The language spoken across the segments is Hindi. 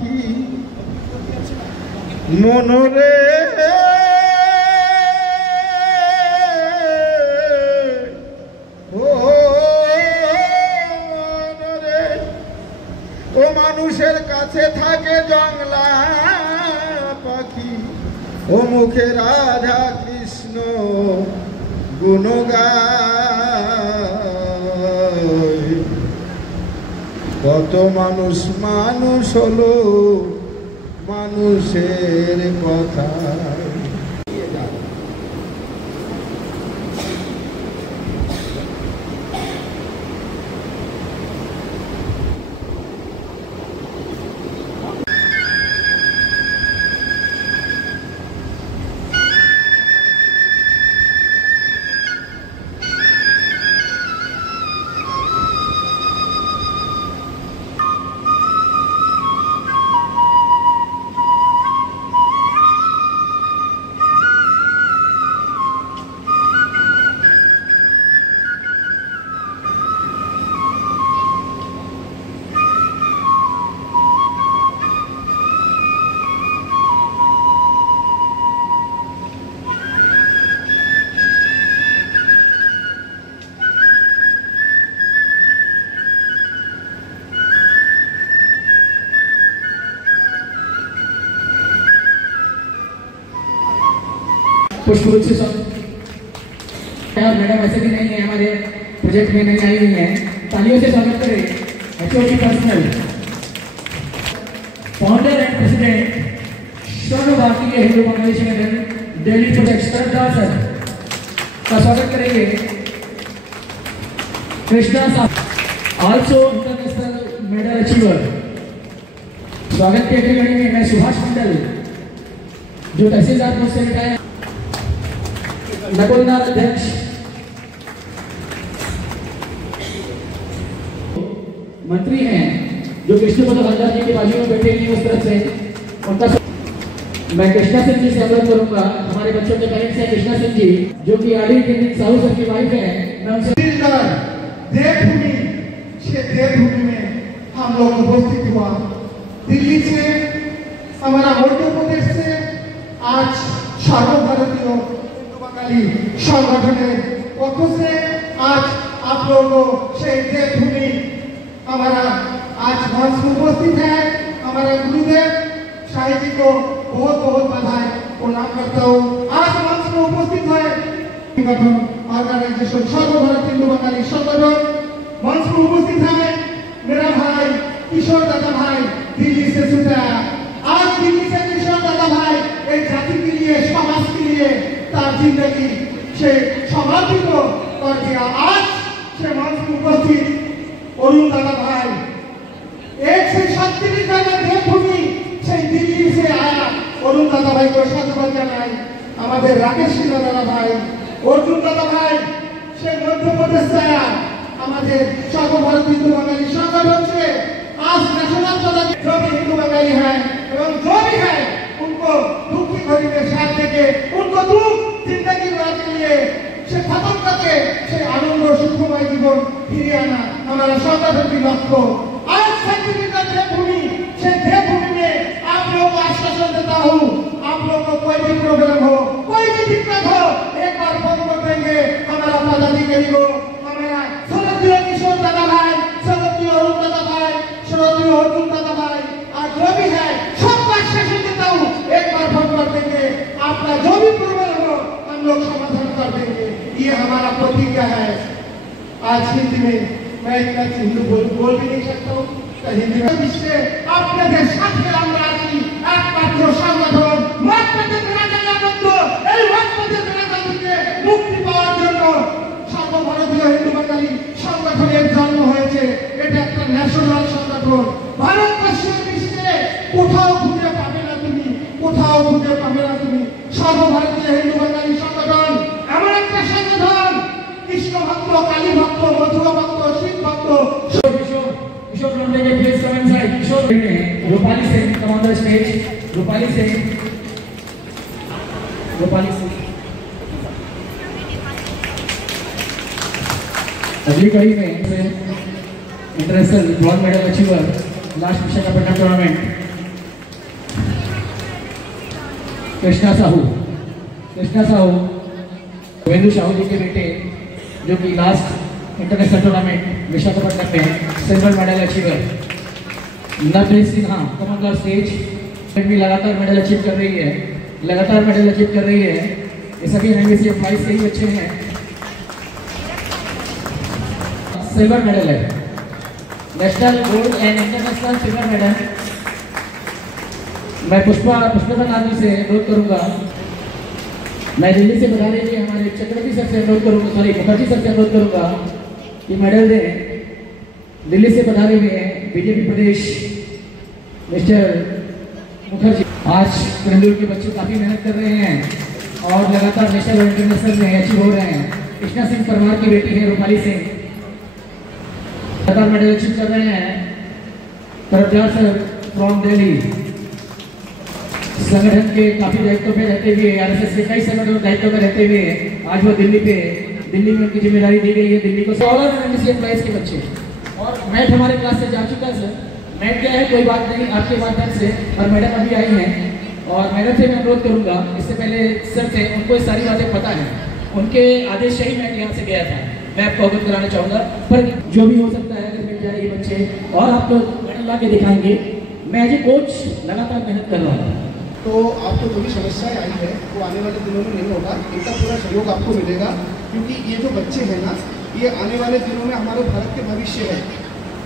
পাখি মনরে ও মানুষের কাছে থাকে জংলা পাখি ও মুখে রাধা কৃষ্ণ গুণগায় কত মানুষ মানুষ হলো মানুষের কথা पुष्प से मैडम ऐसे भी नहीं है, हमारे प्रोजेक्ट में नहीं आई हुई है। तालियों से स्वागत करें HOD personal founder and president Sarv Bhartiya Hindu Bengali संगठन दिल्ली प्रोजेक्ट श्रद्धा सर का स्वागत करेंगे। कृष्णा साहब ऑल्सो इंटरनेशनल मेडल अचीवर। स्वागत के अगली कड़ी में मैं सुभाष मंडल जो तहसीलदार पोस्ट से रिटायर नकुलनाथ अध्यक्ष मंत्री हैं जो कृष्णपद हलदार जी के बाजू में बैठे हैं उस तरफ से उनका मैं कृष्णा सिंह जी से अनुरोध करूंगा। हमारे बच्चों के पेरेंट्स हैं कृष्णा सिंह जी जो कि आदि साहू सर की वाइफ है। मैं उनसे देवभूमि से देवभूमि में हम लोग उपस्थित हुआ। दिल्ली से हमारा मध्य प्रदेश से आज सर्वभारतीय संगठन पक्ष से आज आप लोगों से देवभूमि हमारा आज मंच में उपस्थित है। हमारे गुरुदेव शाही जी को बहुत बहुत बधाई प्रणाम करता हूँ। आज मंच में उपस्थित है संगठन ऑर्गेनाइजेशन सर्वभारत हिंदू बंगाली संगठन मंच में उपस्थित है मेरा भाई किशोर दादा भाई दिल्ली से छूटा। आज दिल्ली से किशोर दादा भाई एक जाति के लिए समाज के लिए तार जिंदगी से समर्पित कर दिया। आज से मंच में उपस्थित अरुण दादा भाई 137 जगह देवभूमि से दिल्ली से आया अरुण दादा भाई को साधुवाद जानाई। हमारे राकेश सिन्हा दादा भाई अर्जुन दादा भाई से मध्य प्रदेश से आया। हमारे सर्वभारत हिंदू बंगाली संगठन से आज नेशनल पदक जो भी हिंदू बंगाली है एवं जो भी है उनको दुख की घड़ी में साथ देके उनको दुख जिंदगी के लिए से खत्म करके से आनंद सुखमय जीवन फिर आना हमारा संगठन की लक्ष्य। आज सेंटिमीटर देवभूमि से देवभूमि में आप लोगों को आश्वासन देता हूँ आप लोगों को कोई भी प्रॉब्लम हो कोई भी दिक्कत हो एक बार फोन कर देंगे हमारा पदाधिकारी को। हमारा सरदीय किशोर दादा भाई सरदीय अरुण दादा भाई सरदीय अर्जुन दादा भाई और जो भी है सबका आश्वासन देता हूँ एक बार फोन कर देंगे आपका जो भी प्रॉब्लम हो हम लोग समाधान कर देंगे। ये हमारा प्रतिज्ञा है। आज हिंदी में मैं इतना हिंदी बोल भी नहीं सकता हूँ हिंदी में इससे आपके साथ আমরা আছি একমাত্র সংগঠন মাতৃত্বের রাজাবন্ধ এই মাতৃত্বের রাজাকে মুক্তি পাওয়ার জন্য সর্বভারতীয় হিন্দু বাঙালি সংগঠনের জন্ম হয়েছে। এটা একটা ন্যাশনাল সংগঠন। ভারতবর্ষের বিশ্বে কোথাও খুঁজে পাবে না তুমি কোথাও খুঁজে পাবে না তুমি সর্বভারতীয় হিন্দু বাঙালি সংগঠন এমন একটা সংগঠন কৃষ্ণ ভক্ত কালী ভক্ত মথুরা ভক্ত শিব ভক্ত किशोर लोंडे के please come inside. Kishore Rupali Singh come on the stage. Rupali Singh अगली कड़ी में international bronze medal achiever last Visakhapatnam tournament Krishna Sahu Vendu Sahu ji के बेटे जो कि लास्ट इंटरनेशनल टूर्नामेंट विशाखापट्टनम में silver medal achiever. Navneet Sinha come on stage भी लगातार मेडल अचीव कर रही है, ये सभी NMBC F5 के ही बच्चे हैं। सिल्वर मेडल है, national gold and international silver medal. मैं पुष्पा नानी से अनुरोध करूंगा, मैं दिल्ली से बता रही थी हमारे चक्रवर्ती सर से अनुरोध करूंगा, मुखर्जी सर से अनुरोध करूंगा कि मेडल दें। दिल्ली से बता रहे हैं बीजेपी प्रदेश मिस्टर मुखर्जी। आज किरंदुल के बच्चे काफी मेहनत कर रहे हैं और लगातार नेशनल और इंटरनेशनल में अचीव हो रहे हैं। कृष्णा सिंह परमार की बेटी है रूपाली सिंह, लगातार मेडल अचीव कर रहे हैं। तरफदार सर फ्रॉम दिल्ली, संगठन के काफी दायित्व पे रहते हुए, RSS के कई संगठनों के दायित्व में रहते हुए आज वो दिल्ली में उनकी जिम्मेदारी दी गई है। दिल्ली को 16 NMBC F5 के बच्चे और मैट हमारे क्लास से जा चुका है सर। मैट क्या है कोई बात नहीं, आपके माध्यम से, और मैडम अभी आई हैं और मैडम से मैं अनुरोध करूंगा, इससे पहले सर थे उनको ये सारी बातें पता है, उनके आदेश से ही मैं यहाँ से गया था, मैं आपको अवगत कराना चाहूँगा। पर जो भी हो सकता है अगर मिल जाए ये बच्चे और आप लोग मेडल ला के दिखाएंगे। मैं एज ए कोच लगातार मेहनत कर रहा हूँ। तो आपको जो भी समस्याएं आई है वो आने वाले दिनों में नहीं होगा, इनका पूरा सहयोग आपको मिलेगा, क्योंकि ये जो बच्चे हैं ना, ये आने वाले दिनों में हमारे भारत के भविष्य है।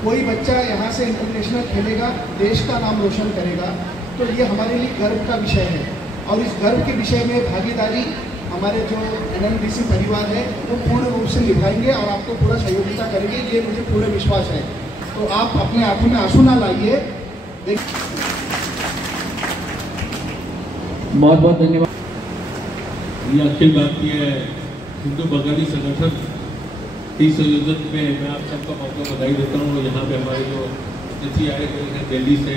कोई बच्चा यहाँ से इंटरनेशनल खेलेगा, देश का नाम रोशन करेगा, तो ये हमारे लिए गर्व का विषय है। और इस गर्व के विषय में भागीदारी हमारे जो NMBC परिवार है वो पूर्ण रूप से निभाएंगे और आपको पूरा सहयोगिता करेंगे, ये मुझे पूरा विश्वास है। तो आप अपने आंखों में आंसू ना लाइए। बहुत बहुत धन्यवाद। ये अखिल भारतीय हिंदू बंगाली संगठन की संयोजन में मैं आप सबका मौका बधाई देता हूँ। यहाँ पे हमारे जो अतिथि आए हुए हैं दिल्ली से,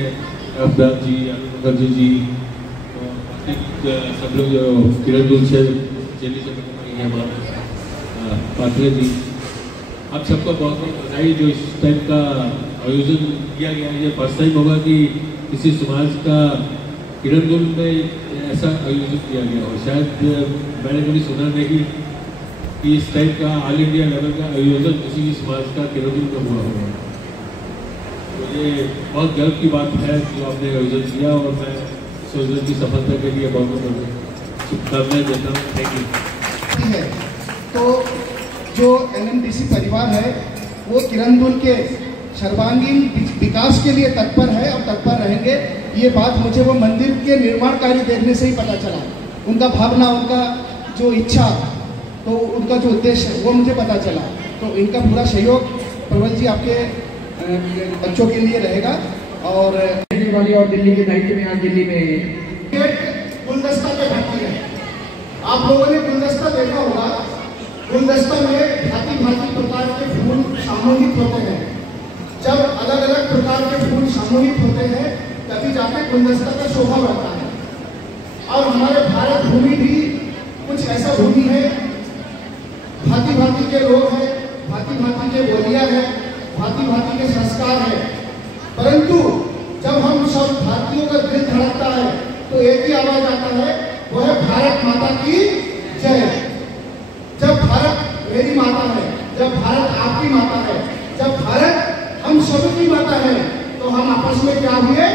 अफदार जी, अनिल मुखर्जी जी, सब लोग जो किरंदुल से दिल्ली से है हमारा पात्रे जी, आप सबका बहुत बहुत बधाई जो इस टाइप का आयोजन किया गया है। ये फर्स्ट टाइम होगा कि किसी समाज का किरंदुल में ऐसा आयोजन किया गया और शायद मैंने कभी सुना नहीं कि इस टाइप का ऑल इंडिया लेवल का आयोजन किसी भी समाज का किरंदुल में हुआ होगा। तो ये बहुत गर्व की बात है जो आपने आयोजन किया और मैं इस आयोजन की सफलता के लिए बहुत बहुत शुभकामनाएं देता हूँ। Thank you. तो जो NMBC परिवार है वो किरंदुल के सर्वांगीण विकास के लिए तत्पर है और तत्पर रहेंगे। ये बात मुझे वो मंदिर के निर्माण कार्य देखने से ही पता चला, उनका भावना, उनका जो इच्छा, तो उनका जो उद्देश्य वो मुझे पता चला। तो इनका पूरा सहयोग प्रबल जी आपके बच्चों के लिए रहेगा। और दिल्ली के दायित्व में आज दिल्ली में गुलदस्ता पे भर्ती है। आप लोगों ने गुलदस्ता देखा होगा, गुलदस्ता में भांति भांति प्रकार के फूल सामूहिक होते हैं। जब अलग अलग प्रकार के फूल सामूहिक होते हैं तभी जाके गुलदस्ता का शोभा बढ़ता है। और हमारे भारत भूमि भी कुछ ऐसा भूमि है, भांति भांति के लोग हैं, भांति भांति के बोलियां हैं, भांति भांति के संस्कार हैं, परंतु जब हम सब भारतीयों का दिल धड़कता है तो एक ही आवाज आता है, वो है भारत माता की जय। जब भारत मेरी माता है, जब भारत आपकी माता है, जब भारत हम सबकी माता है, तो हम आपस में क्या हुए?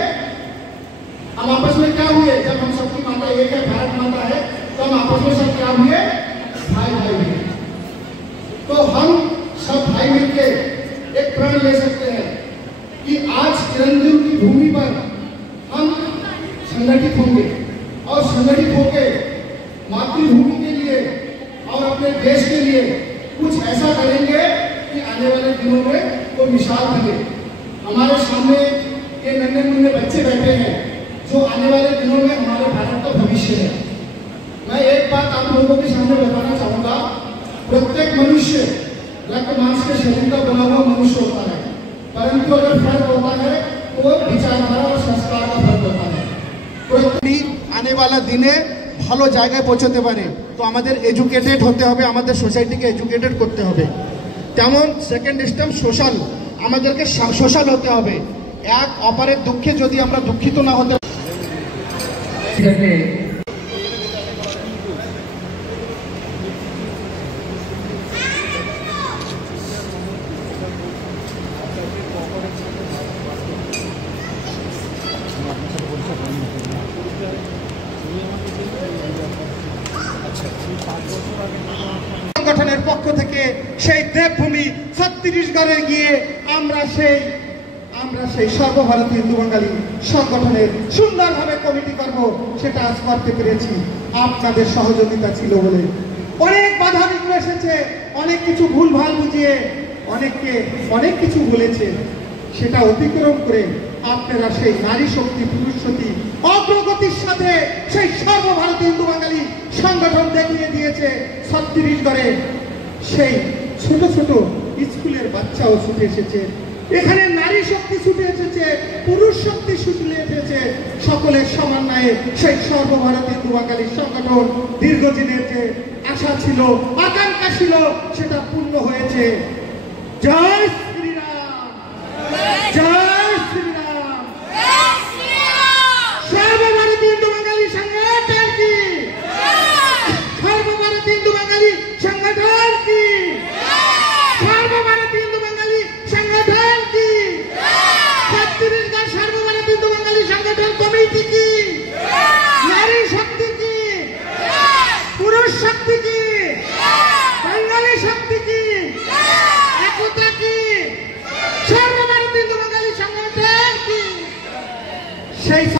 हम आपस में क्या हुए? जब हम सबकी माता एक है, भारत माता है, तो हम आपस में सब क्या हुए? भाई भाई हुए। तो हम सब भाई मिलके एक प्रण ले सकते हैं कि आज किरंदुल की भूमि पर हम संगठित होंगे और संगठित होकर मातृभूमि के लिए और अपने देश के लिए कुछ ऐसा करेंगे कि आने वाले दिनों में वो मिसाल बने। हमारे सामने ये नन्हे मुन्ने बच्चे बैठे हैं जो आने वाले दिनों में हमारे भारत का भविष्य है। मैं एक बात आप लोगों के सामने बताना चाहूँगा, प्रत्येक मनुष्य रक्त मांस के शरीर का बना हुआ मनुष्य होता है, परंतु अगर फर्क होता है तो विचारधारा और संस्कार का फर्क होता है। आने वाला दिने ভালো জায়গায় পৌঁছতে পারে তো আমাদের এডুকেটেড হতে হবে, আমাদের সোসাইটিকে এডুকেটেড করতে হবে। তেমন সেকেন্ড স্টেপ সোশ্যাল, আমাদেরকে সোশ্যাল হতে হবে। এক অপরের দুঃখে যদি আমরা দুঃখিত না হতে সংগঠনের পক্ষ থেকে সেই দেবভূমি ছত্তিশগড়ে গিয়ে আমরা সেই সর্বভারতীয় হিন্দু বাঙালি সংগঠনের সুন্দরভাবে কমিটি করব, সেটা আজ করতে পেরেছি আপনাদের সহযোগিতা ছিল বলে। অনেক বাধা বিঘ্ন এসেছে, অনেক কিছু ভুলভাল বুঝিয়ে অনেককে অনেক কিছু বলেছে, সেটা অতিক্রম করে আপনারা সেই নারী শক্তি পুরুষ শক্তি অগ্রগতির সাথে সেই সর্বভারতীয় হিন্দু বাঙালি সংগঠন দেখিয়ে দিয়েছে। ছত্তিশগড়ে সেই ছোট ছোট স্কুলের বাচ্চাও ছুটে এসেছে, এখানে নারী শক্তি ছুটে এসেছে, পুরুষ শক্তি ছুটে এসেছে, সকলের সমন্বয়ে সেই সর্বভারতীয় হিন্দু বাঙালি সংগঠন দীর্ঘদিনের যে আশা ছিল আকাঙ্ক্ষা ছিল সেটা পূর্ণ হয়েছে। জয়